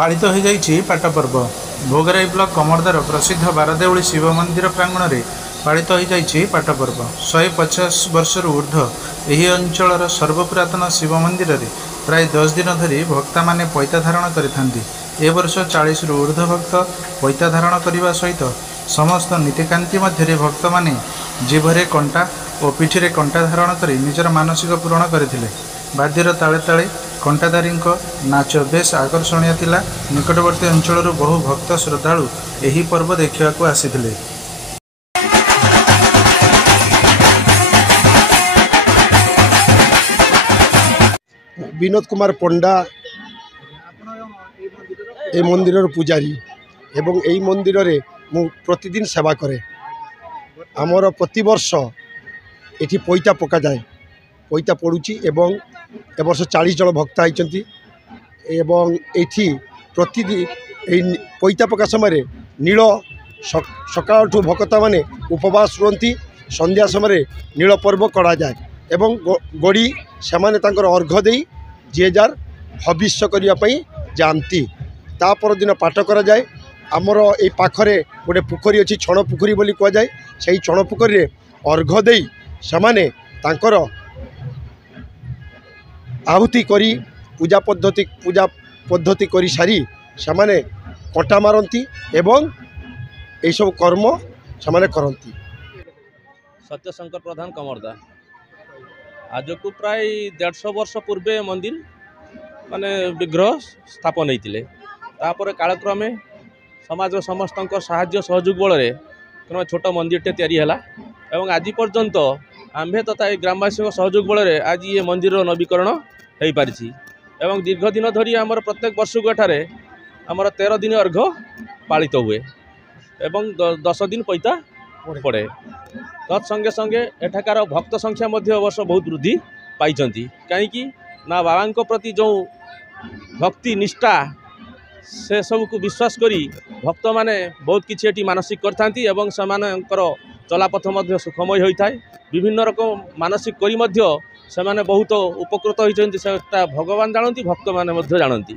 पालित हो जाइछि पाट पर्व। भोगराई ब्लॉक कमरदार प्रसिद्ध बारदेउली शिव मंदिर प्रांगण में पालित हो जाइछि पाट पर्व। 150 वर्षर ऊर्ध्व यही अंचलर सर्वपुरातन शिव मंदिर में प्राय 10 दिन धरी भक्ता माने पैता धारण करिथांती। ए वर्ष 40 रु ऊर्ध्व भक्त पैता धारण करने सहित समस्त नीतिकांति मध्य भक्त माने जीभरे कंटा और पिठिरे कंटा धारण कर निजर मानसिक पूरण करथिले। बाद्यर ताले ताले कंटाधारी नाच बेस आकर्षणीय थिला। निकटवर्ती अंचल बहु भक्त श्रद्धालु यही पर्व देखा आसीथिले। विनोद कुमार पंडा ए मंदिर पूजारी एवं यही मंदिर रे मु प्रतिदिन सेवा करे। आमर प्रति वर्ष एठी पैता पका जाए, पैता पड़ुची एवं ए वर्ष 40 जन भक्त आइचंती एवं एठी प्रतिदिन एही पैता पका समय नील सकाळ भक्त माने उपवास रुहंती। संध्या समय नील पर्व करा जाए एवं गड़ी से अर्घ दे जी जार भविष्य करने जाती। ता पर दिन पाठ करा जाए। आमर ए पाखरे गोटे पुखरी अच्छी छण पुखरी बोली कह जाए। से छण पुखरी रे अर्घ दे से तांकर आहुति करी पूजा पद्धति करी सारी से कंटा मारती एवं यही सब कर्म से करती। सत्यशंकर प्रधान कमरदा आज को प्राय 150 वर्ष पूर्वे मंदिर माने विग्रह स्थापन होते। तापर कालक्रमे समाज समस्त साहाय्य सहयोग बल छोट मंदिरटे तैयारी है एवं आज पर्यंत आम्भे तथा ग्रामवासी सहयोग बल आज ये मंदिर नवीकरण हो पारी एवं दीर्घ दिन धरी आमर प्रत्येक वर्ष को एठारे आमर 13 दिन अर्घ पालित हुए एवं 10 दिन पैता पड़े। तत्संगे संगे एठाकार भक्त संख्या वर्ष बहुत वृद्धि पाई कहीं ना बाबा प्रति जो भक्ति निष्ठा से सब को विश्वास करी भक्त माने बहुत किसी मानसिक करथांती एवं समानकर चलापथ सुखमय होता है। विभिन्न रकम मानसिक करी से माने बहुत उपकृत होती से भगवान जानती भक्त माने जानती।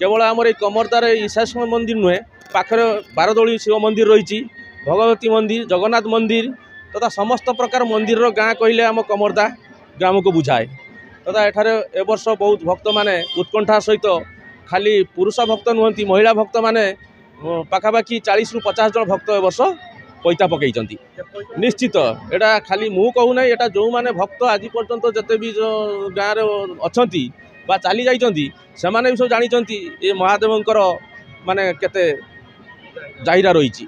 केवल आमर ये कमरदार ईशास मंदिर नुहे पाखरे बारदोली शिव मंदिर रही, भगवती मंदिर, जगन्नाथ मंदिर तथा समस्त प्रकार मंदिर गाँ कहले आम कमरदा ग्राम को बुझाए। तथा एठारे ए वर्ष बहुत भक्त माने उत्कंठा सहित खाली पुरुष भक्त नुहंती महिला भक्त माने पाखापाखि 40 रु 50 जन भक्त ए वर्ष पैता पकई। निश्चित एटा खाली मु कहू ना, एटा जो माने भक्त आज पर्यंत जते भी गाँव रे अछंती बा चली जाइचंती से माने भी सब जानिचंती ए महादेवंकर माने केते जाहिरा रही।